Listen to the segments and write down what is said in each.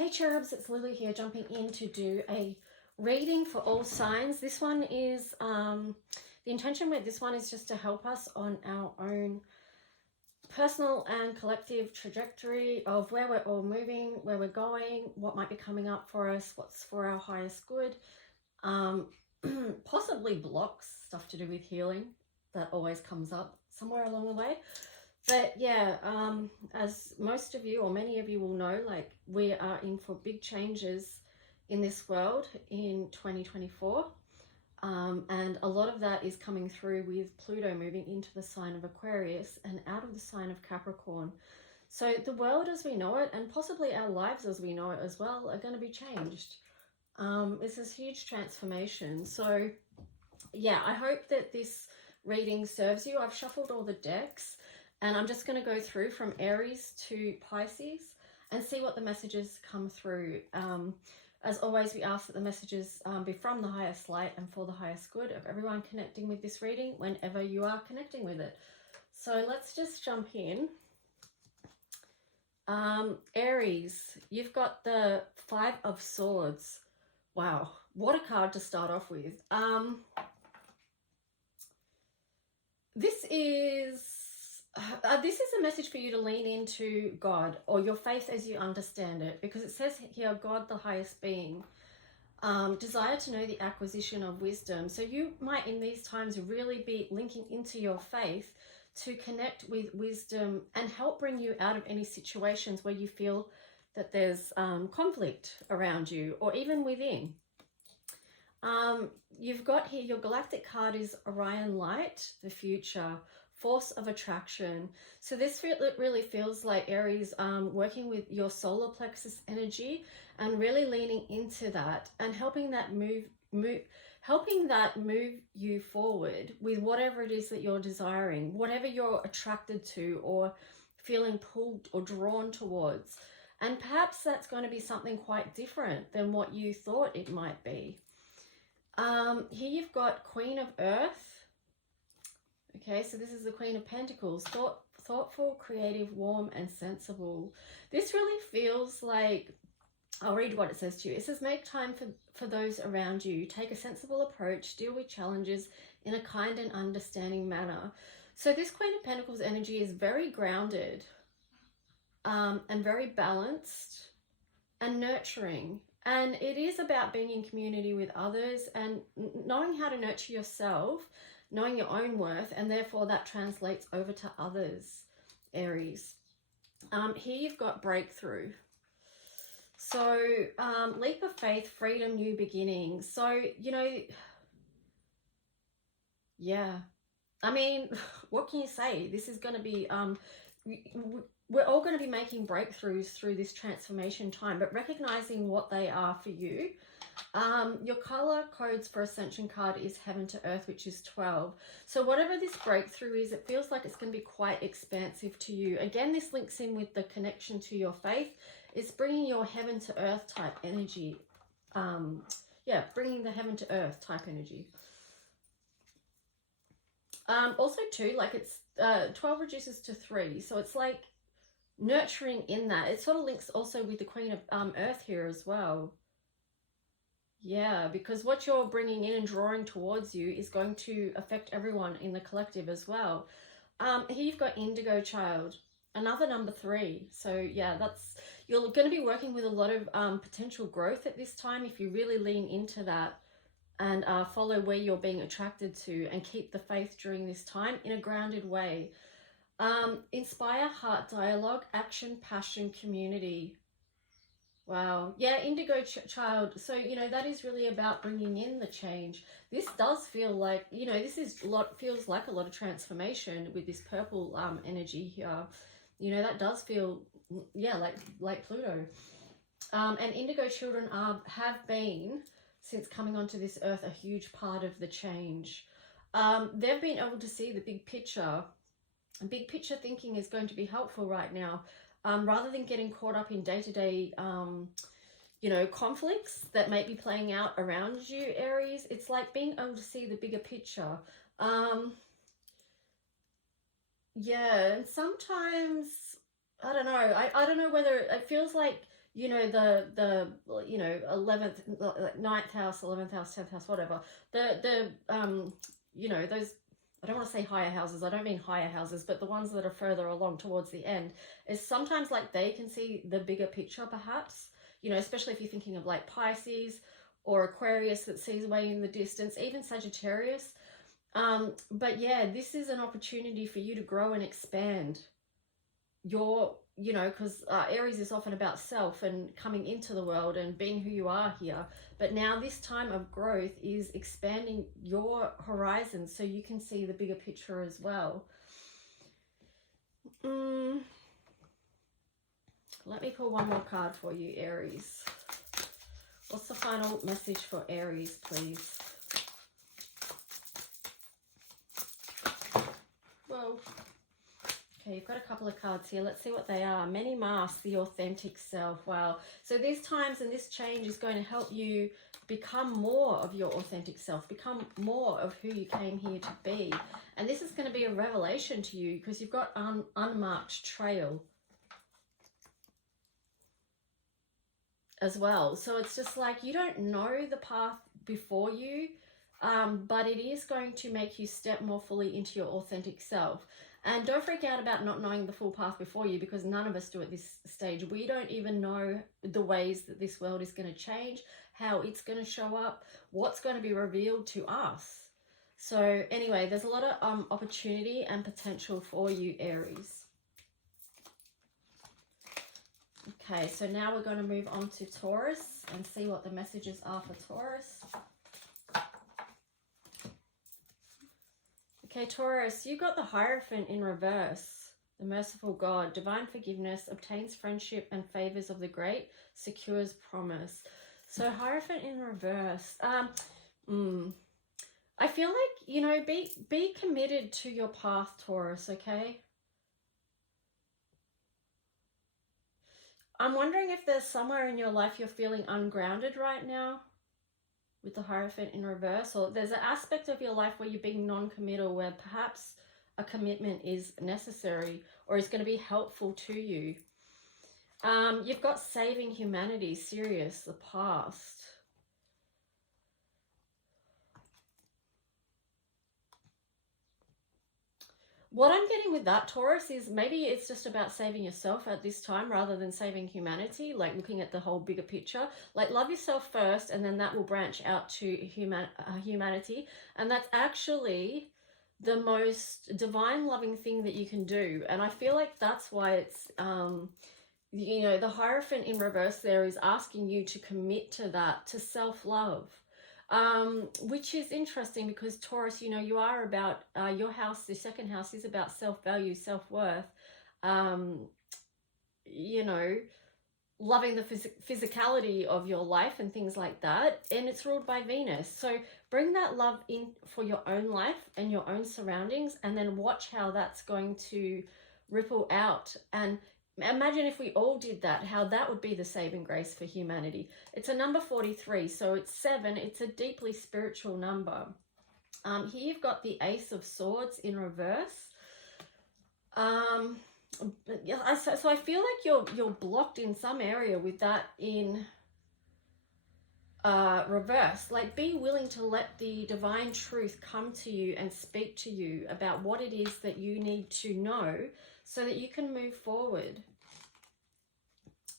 Hey cherubs, it's Lily here, jumping in to do a reading for all signs. This one is, the intention with this one is just to help us on our own personal and collective trajectory of where we're all moving, where we're going, what might be coming up for us, what's for our highest good. Possibly blocks, stuff to do with healing that always comes up somewhere along the way. But yeah, as most of you or many of you will know, like we are in for big changes in this world in 2024. And a lot of that is coming through with Pluto moving into the sign of Aquarius and out of the sign of Capricorn. So the world as we know it, and possibly our lives as we know it as well, are going to be changed. It's this huge transformation. So yeah, I hope that this reading serves you. I've shuffled all the decks. And I'm just going to go through from Aries to Pisces and see what the messages come through. As always, we ask that the messages be from the highest light and for the highest good of everyone connecting with this reading whenever you are connecting with it. So let's just jump in. Aries, you've got the Five of Swords. Wow, what a card to start off with. This is a message for you to lean into God or your faith as you understand it, because it says here, God, the highest being, desire to know the acquisition of wisdom. So you might in these times really be linking into your faith to connect with wisdom and help bring you out of any situations where you feel that there's conflict around you or even within. You've got here, your galactic card is Orion Light, the future, force of attraction. So this really feels like Aries working with your solar plexus energy and really leaning into that and helping that move you forward with whatever it is that you're desiring, whatever you're attracted to or feeling pulled or drawn towards. And perhaps that's going to be something quite different than what you thought it might be. Here you've got Queen of Earth. Okay, so this is the Queen of Pentacles, thoughtful, creative, warm, and sensible. This really feels like, I'll read what it says to you. It says, make time for those around you. Take a sensible approach. Deal with challenges in a kind and understanding manner. So this Queen of Pentacles energy is very grounded and very balanced and nurturing. And it is about being in community with others and knowing how to nurture yourself, knowing your own worth, and therefore that translates over to others, Aries. Here you've got breakthrough. So leap of faith, freedom, new beginnings. So, you know, yeah. I mean, what can you say? This is going to be, we're all going to be making breakthroughs through this transformation time, but recognizing what they are for you. Your color codes for Ascension card is Heaven to Earth, which is 12. So whatever this breakthrough is, it feels like it's going to be quite expansive to you. Again, this links in with the connection to your faith. It's bringing your Heaven to Earth type energy. Yeah, bringing the Heaven to Earth type energy. Also too, like it's 12 reduces to 3. So it's like nurturing in that. It sort of links also with the Queen of Earth here as well. Yeah, because what you're bringing in and drawing towards you is going to affect everyone in the collective as well. Here you've got Indigo Child, another number 3. So yeah, you're going to be working with a lot of potential growth at this time if you really lean into that and follow where you're being attracted to and keep the faith during this time in a grounded way. Inspire, heart dialogue, action, passion, community. Wow. Yeah, Indigo Child. So, you know, that is really about bringing in the change. This does feel like, you know, this is feels like a lot of transformation with this purple energy here. You know, that does feel, yeah, like Pluto. And Indigo children have been, since coming onto this earth, a huge part of the change. They've been able to see the big picture. Big picture thinking is going to be helpful right now. Rather than getting caught up in day-to-day, you know, conflicts that may be playing out around you, Aries, it's like being able to see the bigger picture. Yeah, and sometimes, I don't know, I don't know whether it feels like you know, the you know, 11th, like 9th house, 11th house, 10th house, whatever, you know, those, I don't want to say higher houses, I don't mean higher houses, but the ones that are further along towards the end, is sometimes like they can see the bigger picture perhaps, you know, especially if you're thinking of like Pisces or Aquarius that sees way in the distance, even Sagittarius. But yeah, this is an opportunity for you to grow and expand your, you know, because Aries is often about self and coming into the world and being who you are here. But now this time of growth is expanding your horizons so you can see the bigger picture as well. Let me pull one more card for you, Aries. What's the final message for Aries, please? Whoa. Okay, you've got a couple of cards here. Let's see what they are. Many masks, the authentic self. Wow. So these times and this change is going to help you become more of your authentic self, become more of who you came here to be. And this is going to be a revelation to you because you've got unmarked trail as well. So it's just like you don't know the path before you, but it is going to make you step more fully into your authentic self. And don't freak out about not knowing the full path before you, because none of us do at this stage. We don't even know the ways that this world is going to change, how it's going to show up, what's going to be revealed to us. So anyway, there's a lot of opportunity and potential for you, Aries. Okay, so now we're going to move on to Taurus and see what the messages are for Taurus. Okay, Taurus, you got the Hierophant in reverse. The merciful God, divine forgiveness, obtains friendship and favors of the great, secures promise. So Hierophant in reverse. I feel like, you know, be committed to your path, Taurus, okay? I'm wondering if there's somewhere in your life you're feeling ungrounded right now with the Hierophant in reverse, or there's an aspect of your life where you're being non-committal, where perhaps a commitment is necessary or is going to be helpful to you. You've got saving humanity, Sirius, the past. What I'm getting with that, Taurus, is maybe it's just about saving yourself at this time rather than saving humanity, like looking at the whole bigger picture. Like, love yourself first, and then that will branch out to humanity. And that's actually the most divine loving thing that you can do. And I feel like that's why it's, you know, the Hierophant in reverse there is asking you to commit to that, to self-love. Which is interesting because Taurus, you know, you are about, your house, the second house is about self-value, self-worth, you know, loving the physicality of your life and things like that. And it's ruled by Venus. So bring that love in for your own life and your own surroundings, and then watch how that's going to ripple out. And imagine if we all did that, how that would be the saving grace for humanity. It's a number 43, so it's 7. It's a deeply spiritual number. Here you've got the Ace of Swords in reverse. So I feel like you're blocked in some area with that in reverse. Like, be willing to let the divine truth come to you and speak to you about what it is that you need to know so that you can move forward,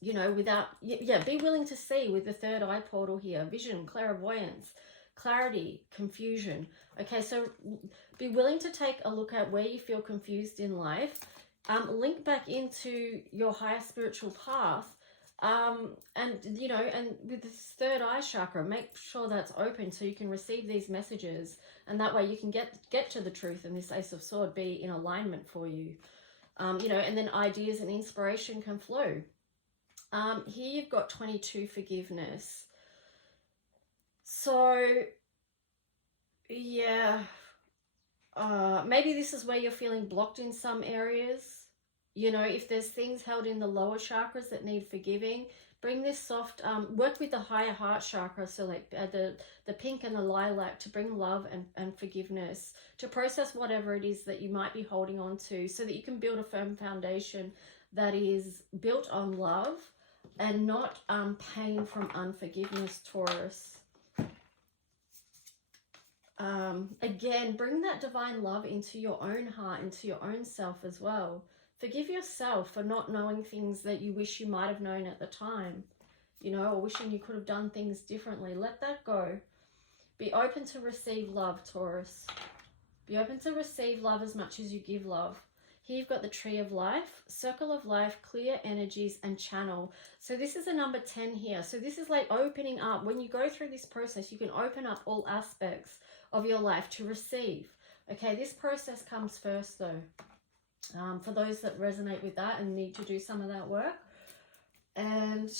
you know, without, be willing to see with the third eye portal here, vision, clairvoyance, clarity, confusion. Okay, so be willing to take a look at where you feel confused in life, link back into your higher spiritual path, and, you know, and with this third eye chakra, make sure that's open so you can receive these messages, and that way you can get to the truth, and this Ace of Sword be in alignment for you. You know, and then ideas and inspiration can flow. Here you've got 22, forgiveness. So, yeah, maybe this is where you're feeling blocked in some areas. You know, if there's things held in the lower chakras that need forgiving, bring this soft, work with the higher heart chakra, so like the pink and the lilac, to bring love and forgiveness, to process whatever it is that you might be holding on to, so that you can build a firm foundation that is built on love, and not pain from unforgiveness, Taurus. Again, bring that divine love into your own heart, into your own self as well. Forgive yourself for not knowing things that you wish you might have known at the time, you know, or wishing you could have done things differently. Let that go. Be open to receive love, Taurus. Be open to receive love as much as you give love. Here you've got the Tree of Life, Circle of Life, Clear Energies, and Channel. So this is a number 10 here. So this is like opening up. When you go through this process, you can open up all aspects of your life to receive. Okay, this process comes first though. For those that resonate with that and need to do some of that work. And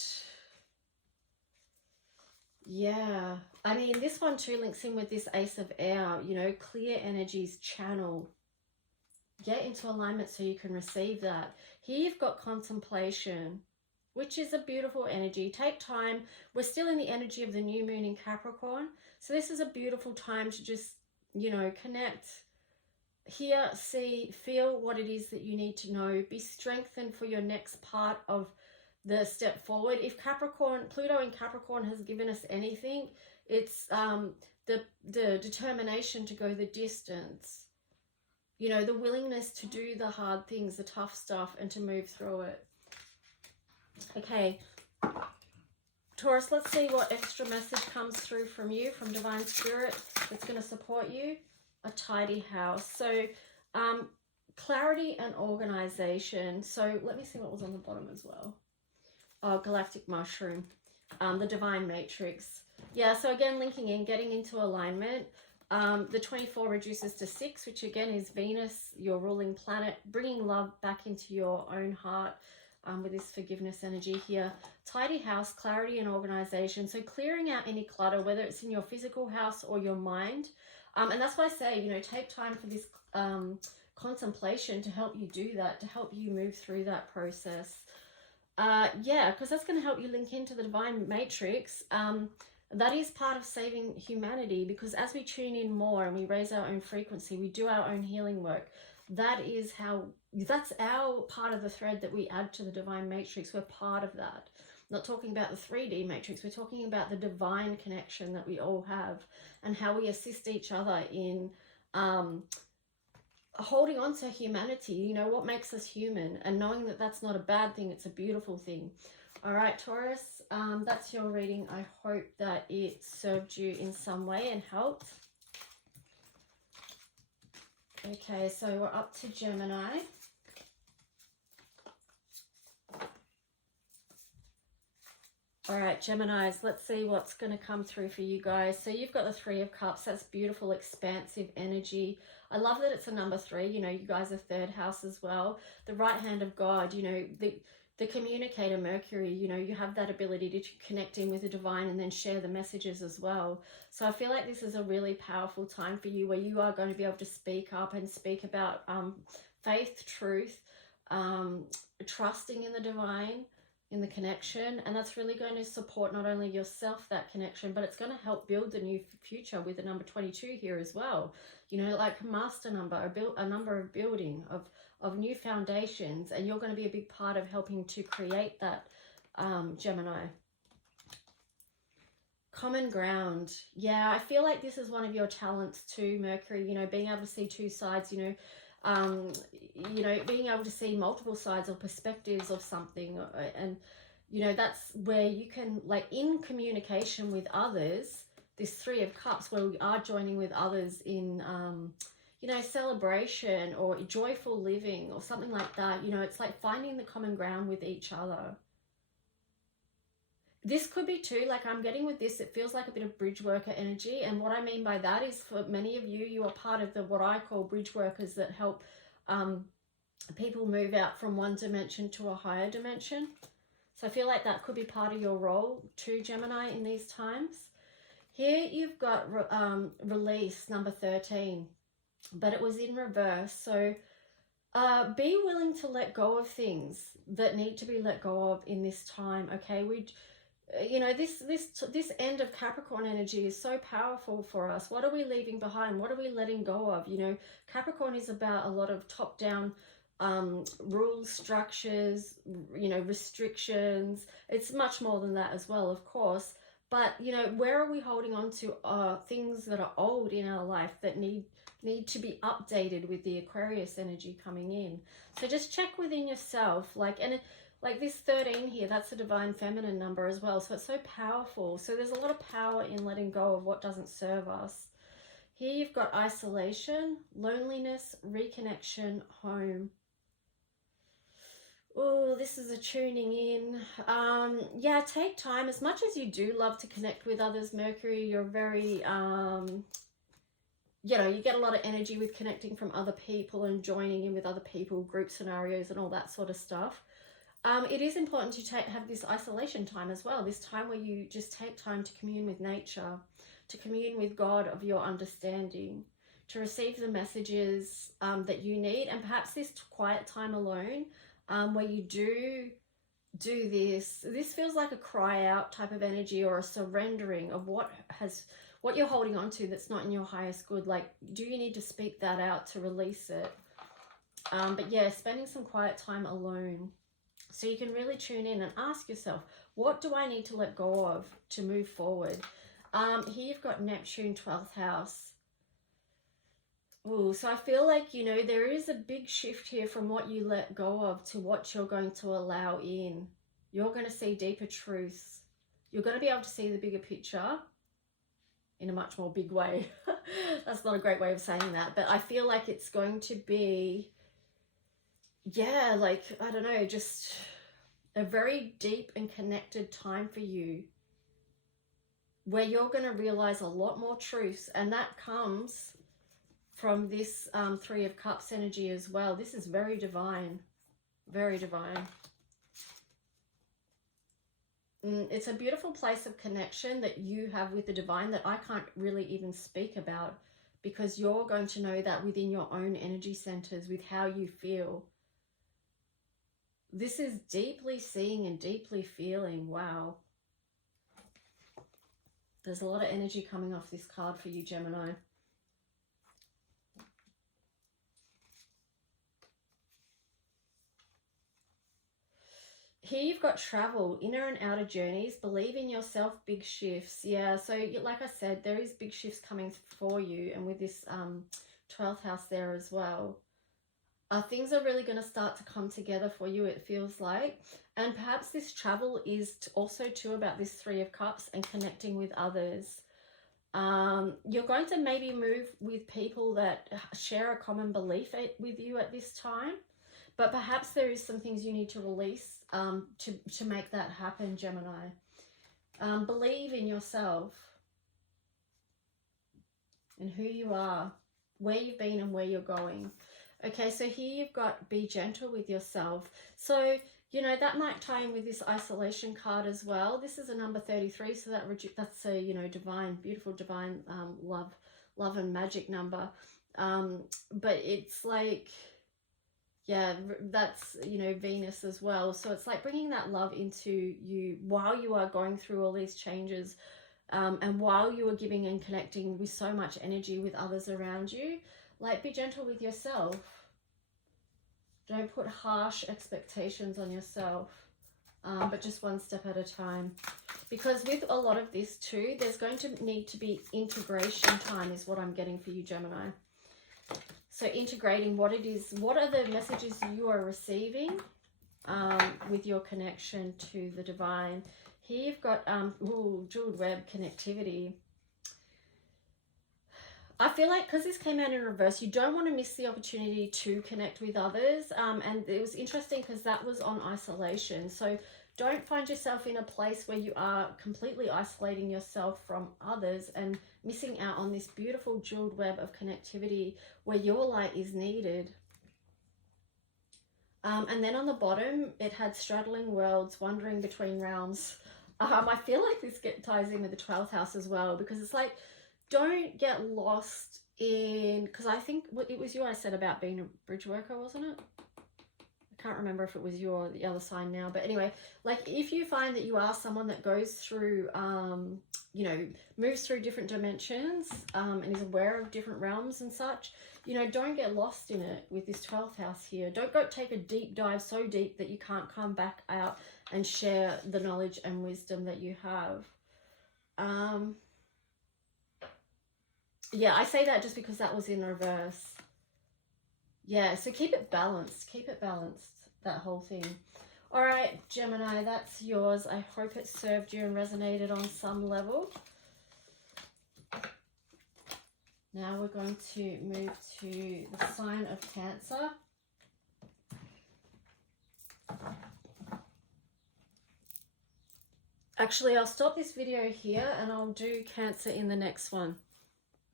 yeah, I mean, this one too links in with this Ace of Air, you know, clear energies, channel. Get into alignment so you can receive that. Here you've got contemplation, which is a beautiful energy. Take time. We're still in the energy of the new moon in Capricorn. So this is a beautiful time to just, you know, connect, hear, see, feel what it is that you need to know. Be strengthened for your next part of the step forward. If Capricorn, Pluto in Capricorn has given us anything, it's the determination to go the distance. You know, the willingness to do the hard things, the tough stuff, and to move through it. Okay, Taurus, let's see what extra message comes through from you, from Divine Spirit, that's going to support you. A tidy house. So, clarity and organization. So, let me see what was on the bottom as well. Oh, galactic mushroom. The divine matrix. Yeah, so again, linking in, getting into alignment. The 24 reduces to 6, which again is Venus, your ruling planet, bringing love back into your own heart with this forgiveness energy here. Tidy house, clarity and organization. So clearing out any clutter, whether it's in your physical house or your mind. And that's why I say, you know, take time for this contemplation to help you do that, to help you move through that process. Yeah, because that's going to help you link into the divine matrix. That is part of saving humanity, because as we tune in more and we raise our own frequency, we do our own healing work. That is how, that's our part of the thread that we add to the divine matrix. We're part of that. I'm not talking about the 3D matrix. We're talking about the divine connection that we all have and how we assist each other in holding on to humanity, you know, what makes us human, and knowing that that's not a bad thing, it's a beautiful thing. All right, Taurus, that's your reading. I hope that it served you in some way and helped. Okay, so we're up to Gemini. All right, Geminis, let's see what's going to come through for you guys. So you've got the 3 of Cups. That's beautiful, expansive energy. I love that it's a number 3. You know, you guys are 3rd house as well. The right hand of God, you know, the communicator, Mercury, you know, you have that ability to connect in with the divine and then share the messages as well. So I feel like this is a really powerful time for you, where you are going to be able to speak up and speak about faith, truth, trusting in the divine, in the connection. And that's really going to support not only yourself, that connection, but it's going to help build the new future with the number 22 here as well. You know, like a master number, a number of building of new foundations, and you're going to be a big part of helping to create that, Gemini. Common ground. Yeah, I feel like this is one of your talents too, Mercury, you know, being able to see 2 sides, you know, being able to see multiple sides or perspectives of something. And, you know, that's where you can, like, in communication with others, this 3 of Cups, where we are joining with others in, you know, celebration or joyful living or something like that. You know, it's like finding the common ground with each other. This could be too, like I'm getting with this, it feels like a bit of bridge worker energy. And what I mean by that is, for many of you, you are part of the, what I call bridge workers, that help people move out from one dimension to a higher dimension. So I feel like that could be part of your role too, Gemini, in these times. Here you've got release, number 13, but it was in reverse. So be willing to let go of things that need to be let go of in this time. Okay, you know, this end of Capricorn energy is so powerful for us. What are we leaving behind? What are we letting go of? You know, Capricorn is about a lot of top-down rules, structures, you know, restrictions. It's much more than that as well, of course. But, you know, where are we holding on to things that are old in our life that need to be updated with the Aquarius energy coming in? So just check within yourself, like, and like this 13 here, that's a divine feminine number as well. So it's so powerful. So there's a lot of power in letting go of what doesn't serve us. Here you've got isolation, loneliness, reconnection, home. Oh, this is a tuning in. Yeah, take time. As much as you do love to connect with others, Mercury, you're very, you know, you get a lot of energy with connecting from other people and joining in with other people, group scenarios and all that sort of stuff. It is important to have this isolation time as well, this time where you just take time to commune with nature, to commune with God of your understanding, to receive the messages that you need, and perhaps this quiet time alone where you do this. This feels like a cry out type of energy, or a surrendering of what you're holding on to that's not in your highest good. Like, do you need to speak that out to release it? But yeah, spending some quiet time alone. So you can really tune in and ask yourself, what do I need to let go of to move forward? Here you've got Neptune, 12th house. Ooh, so I feel like, you know, there is a big shift here from what you let go of to what you're going to allow in. You're going to see deeper truths. You're going to be able to see the bigger picture in a much more big way. That's not a great way of saying that, but I feel like it's going to be, yeah, like, I don't know, just a very deep and connected time for you, where you're going to realize a lot more truths, and that comes from this 3 of Cups energy as well. This is very divine, very divine. It's a beautiful place of connection that you have with the divine that I can't really even speak about, because you're going to know that within your own energy centers with how you feel. This is deeply seeing and deeply feeling. Wow. There's a lot of energy coming off this card for you, Gemini. Here you've got travel, inner and outer journeys, believe in yourself, big shifts. Yeah, so like I said, there is big shifts coming for you, and with this 12th house there as well. Things are really going to start to come together for you, it feels like. And perhaps this travel is also too about this 3 of Cups and connecting with others. You're going to maybe move with people that share a common belief with you at this time. But perhaps there is some things you need to release to make that happen, Gemini. Believe in yourself and who you are, where you've been and where you're going. Okay, so here you've got be gentle with yourself. So, you know, that might tie in with this isolation card as well. This is a number 33, so that's a, you know, divine, beautiful divine love and magic number. But it's like, yeah, that's, you know, Venus as well. So it's like bringing that love into you while you are going through all these changes, and while you are giving and connecting with so much energy with others around you. Like, be gentle with yourself. Don't put harsh expectations on yourself, but just one step at a time. Because with a lot of this too, there's going to need to be integration time is what I'm getting for you, Gemini. So integrating what it is, what are the messages you are receiving with your connection to the divine. Here you've got jeweled web connectivity. I feel like because this came out in reverse, you don't want to miss the opportunity to connect with others. And it was interesting because that was on isolation. So don't find yourself in a place where you are completely isolating yourself from others and missing out on this beautiful jeweled web of connectivity where your light is needed. And then on the bottom, it had straddling worlds, wandering between realms. I feel like this ties in with the 12th house as well, because it's like, don't get lost in, because I think it was you I said about being a bridge worker, wasn't it? I can't remember if it was you or the other sign now. But anyway, like if you find that you are someone that goes through you know, moves through different dimensions and is aware of different realms and such, you know, don't get lost in it with this 12th house here. Don't go take a deep dive so deep that you can't come back out and share the knowledge and wisdom that you have. Yeah, I say that just because that was in reverse. Yeah, so keep it balanced. Keep it balanced, that whole thing. All right, Gemini, that's yours. I hope it served you and resonated on some level. Now we're going to move to the sign of Cancer. Actually, I'll stop this video here and I'll do Cancer in the next one.